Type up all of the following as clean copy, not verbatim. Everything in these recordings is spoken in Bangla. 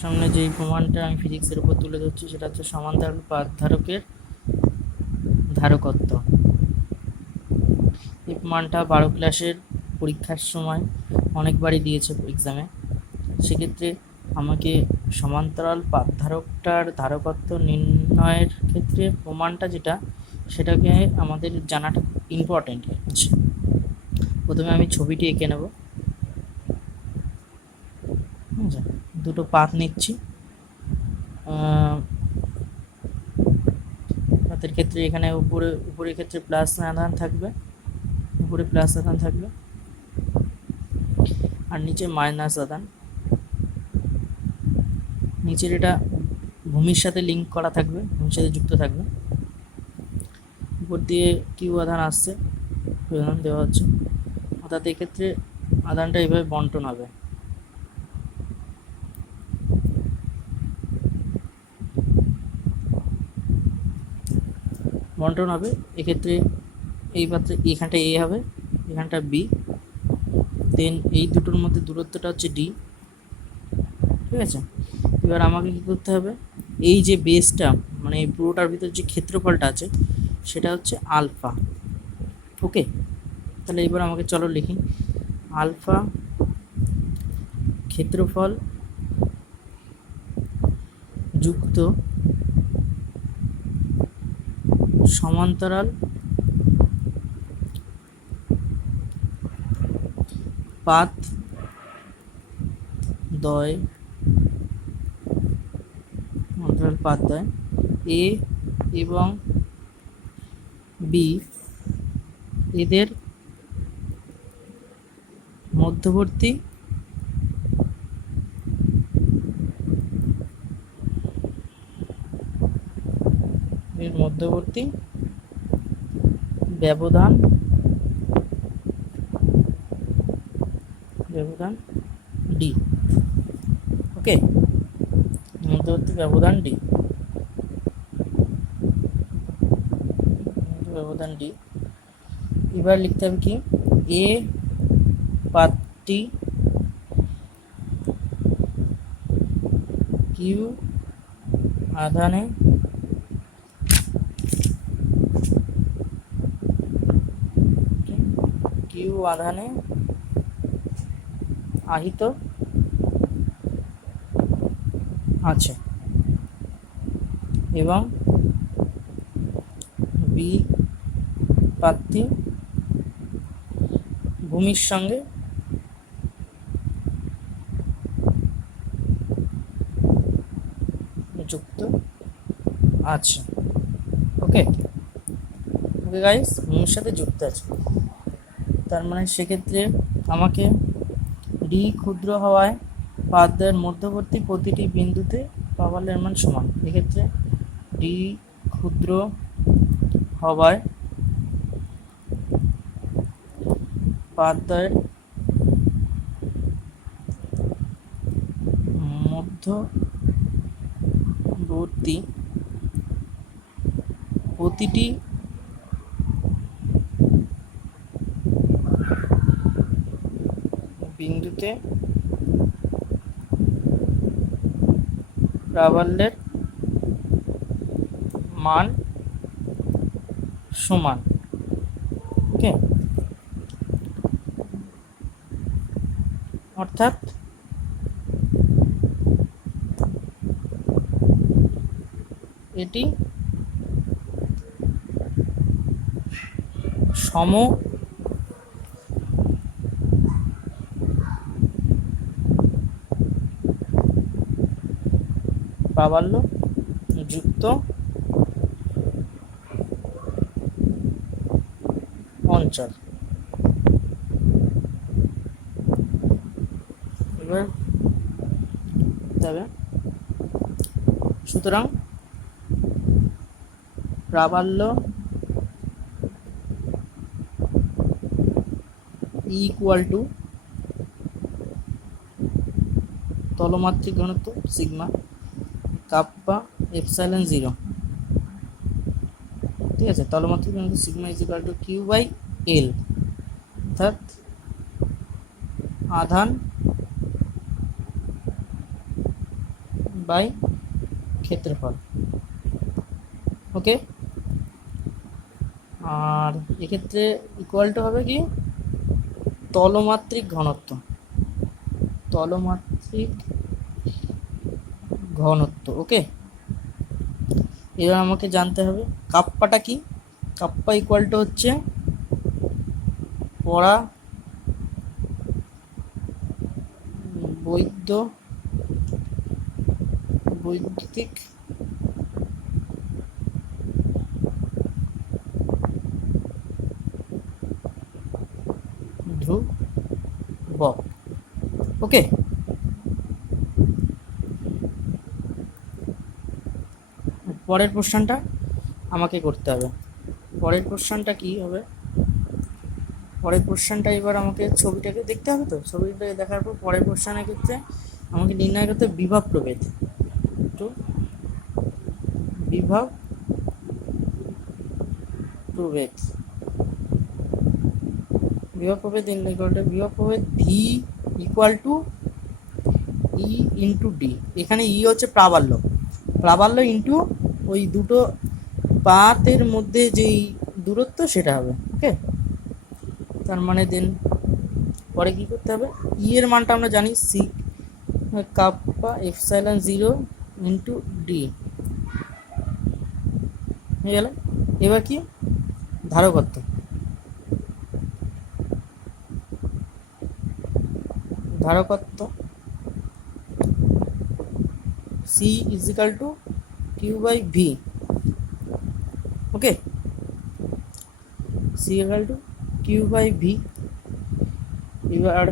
সামনে যেই প্রমাণটা আমি ফিজিক্সের উপর তুলে ধরছি সেটা হচ্ছে সমান্তরাল পাত ধারকের ধারকত্ব। এই প্রমাণটা 12 ক্লাসের পরীক্ষার সময় অনেকবারই দিয়েছে এক্সামে। সেক্ষেত্রে আমাকে সমান্তরাল পাত ধারকটার ধারকত্ব নির্ণয়ের ক্ষেত্রে প্রমাণটা যেটা সেটাকে আমাদের জানাটা ইম্পর্টেন্ট হচ্ছে। প্রথমে আমি ছবিটি এঁকে নেব। দুটো পাত নিচ্ছি। পাতের ক্ষেত্রে এখানে উপরের ক্ষেত্রে প্লাস আধান থাকবে, উপরে প্লাস আধান থাকবে, আর নিচে মাইনাস আধান। নিচের এটা ভূমির সাথে লিঙ্ক করা থাকবে, ভূমির সাথে যুক্ত থাকবে। উপর দিয়ে কিউ আধান আসছে, আধান দেওয়া হচ্ছে, অর্থাৎ এক্ষেত্রে আধানটা এইভাবে বন্টন হবে। বন্টন হবে এক্ষেত্রে এই পাত্রে এখানটা এ হবে, এখানটা বি, দেন এই দুটোর মধ্যে দূরত্বটা হচ্ছে ডি। ঠিক আছে, এবার আমাকে কী করতে হবে, এই যে বেসটা মানে এই পুরোটার ভিতর যে ক্ষেত্রফলটা আছে সেটা হচ্ছে আলফা। ওকে, তাহলে এবার আমাকে চলো লিখি, আলফা ক্ষেত্রফল যুক্ত সমান্তরাল পাত দ্বয়, সমান্তরাল পাত দ্বয় এ এবং বি এদের মধ্যবর্তী ব্যবধান ডি। ওকে, মধ্যবর্তী ব্যবধান ডি, এবার লিখতে হবে কি, এ পাতটি কিউ আধানে আহিত আছে এবং বি পাতটি ভূমির সঙ্গে যুক্ত আছে। ওকে গাইস, ভূমির সাথে যুক্ত আছে, তার মানে সেক্ষেত্রে আমাকে ডি ক্ষুদ্র হওয়ায় পাতদ্বয়ের মধ্যবর্তী প্রতিটি বিন্দুতে পাওয়ালের মান সমান। এক্ষেত্রে ডি ক্ষুদ্র হওয়ায় পাতদ্বয়ের মধ্যবর্তী প্রতিটি বিন্দুতে প্রাবল্যের মান সমান। ওকে, অর্থাৎ এটি সম প্রাবল্য যুক্ত অঞ্চল। এবার তবে সুতরাং প্রাবল্য ইকুয়াল টু তলমাত্রিক ঘনত্ব সিগমা কাপ্পা এপসাইলন 0। ঠিক আছে, তলমাত্রিক ঘনত্ব sigma is equal to Q by L, অর্থাৎ আধান বাই ক্ষেত্রফল। ওকে, আর এক্ষেত্রে ইকুয়ালটা হবে কি তলমাত্রিক ঘনত্ব, তলমাত্রিক ঘনত্ব। ওকে, এবার আমাকে জানতে হবে কাপ্পাটা কি। কাপ্পা ইকুয়ালটা হচ্ছে পড়া বৈদ্যুতিক ধ্রুবক। ওকে, পরের কোশ্চেনটা আমাকে করতে হবে। পরের কোশ্চেনটা কি হবে, পরের কোশ্চেনটা এবার আমাকে ছবিটাকে দেখতে হবে। তো ছবিটাকে দেখার পর পরের কোশ্চেনের ক্ষেত্রে আমাকে নির্ণয় করতে বিভব প্রভেদ। তো বিভব প্রভেদ, বিভব প্রভেদ নির্ণয় করতে বিভব প্রভেদ V equal to E into D. এখানে ই হচ্ছে প্রাবল্য, প্রাবল্য ইন্টু ওই দুটো পাতের মধ্যে যেই দূরত্ব সেটা হবে। ওকে, তার মানে দেন পরে কি করতে হবে, ই এর মানটা আমরা জানি C kappa epsilon 0 into D হয়ে গেল। এবার কি ধারকত্ব, ধারকত্ব C is equal to Q by V. Okay, C equal to Q by V. এবার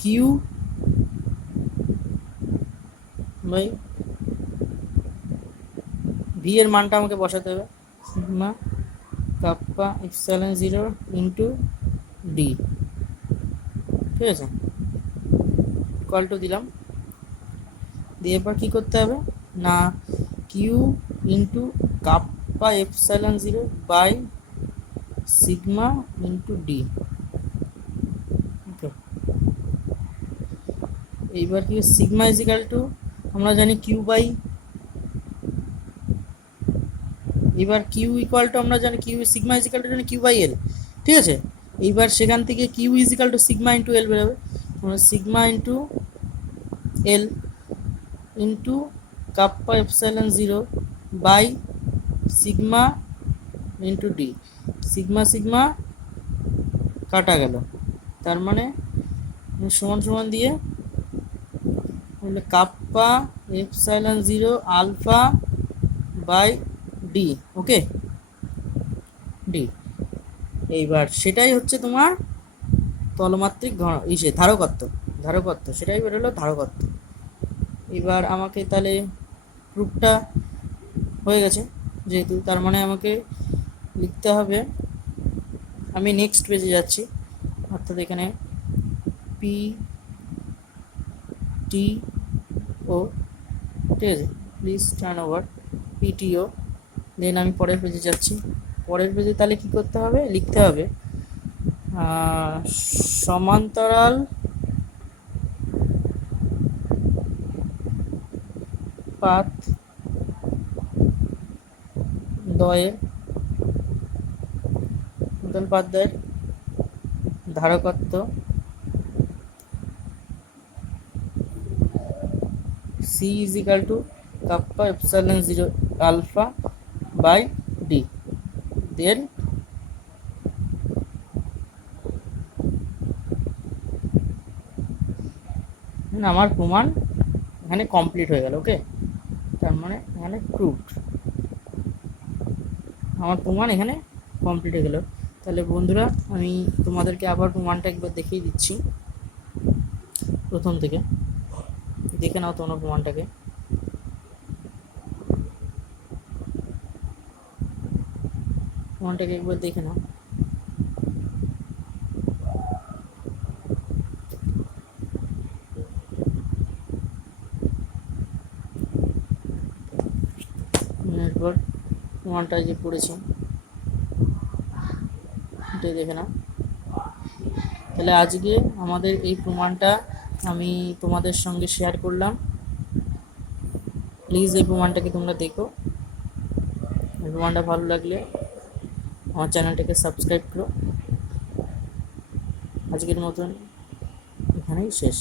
কিউ বাই ভি এর মানটা আমাকে বসাতে হবে sigma kappa epsilon 0 into D. ঠিক আছে, ইকুয়াল টু দিলাম, দিয়ে এবার কী করতে হবে না Q into kappa epsilon 0 by sigma into D. Okay, এইবার কি সিগমা ইজ ইকাল টু আমরা জানি কিউ বাই, এবার কিউ ইকুয়াল টু আমরা জানি Q sigma is equal to জানি কিউ বাই এল। ঠিক আছে, এইবার সেখান থেকে Q is equal to sigma into L বেরোবে, sigma into L into kappa epsilon 0 by sigma into D. Sigma sigma কাটা গেল, তার মানে সমান সমান দিয়ে kappa epsilon 0 alpha by D. Okay, D. এইবার সেটাই হচ্ছে তোমার তলমাত্রিক ধারকত্ব, ধারকত্ব সেটাই বেরোলো ধারকত্ব। এবার আমাকে তাহলে প্রুফটা হয়ে গেছে যেহেতু, তার মানে আমাকে লিখতে হবে, আমি নেক্সট পেজে যাচ্ছি, অর্থাৎ এখানে পি টি ও, ঠিক আছে, প্লিজ টার্ন ওভার পিটিও। দেন আমি পরের পেজে যাচ্ছি, পরের পেজে তাহলে কি করতে হবে, লিখতে হবে সমান্তরাল পাত দ্বয়ের ধারকত্ব C is equal to kappa epsilon 0 alpha by D. Then আমার প্রমাণ এখানে কমপ্লিট হয়ে গেল। ওকে, তার মানে এখানে প্রুফড, আমার প্রমাণ এখানে কমপ্লিট হয়ে গেল। তাহলে বন্ধুরা আমি তোমাদেরকে আবার প্রমাণটা একবার দেখিয়ে দিচ্ছি, প্রথম থেকে দেখে নাও তোমরা প্রমাণটাকে। প্রমাণটাকে একবার দেখে নাও। এরপর প্রমাণটা যে পড়েছি এটাই দেখে নাও। তাহলে আজকে আমাদের এই প্রমাণটা আমি তোমাদের সঙ্গে শেয়ার করলাম। প্লিজ এই প্রমাণটাকে তোমরা দেখো। এই প্রমাণটা ভালো লাগলে আমার চ্যানেলটাকে সাবস্ক্রাইব করো। আজকের মতন এখানেই শেষ।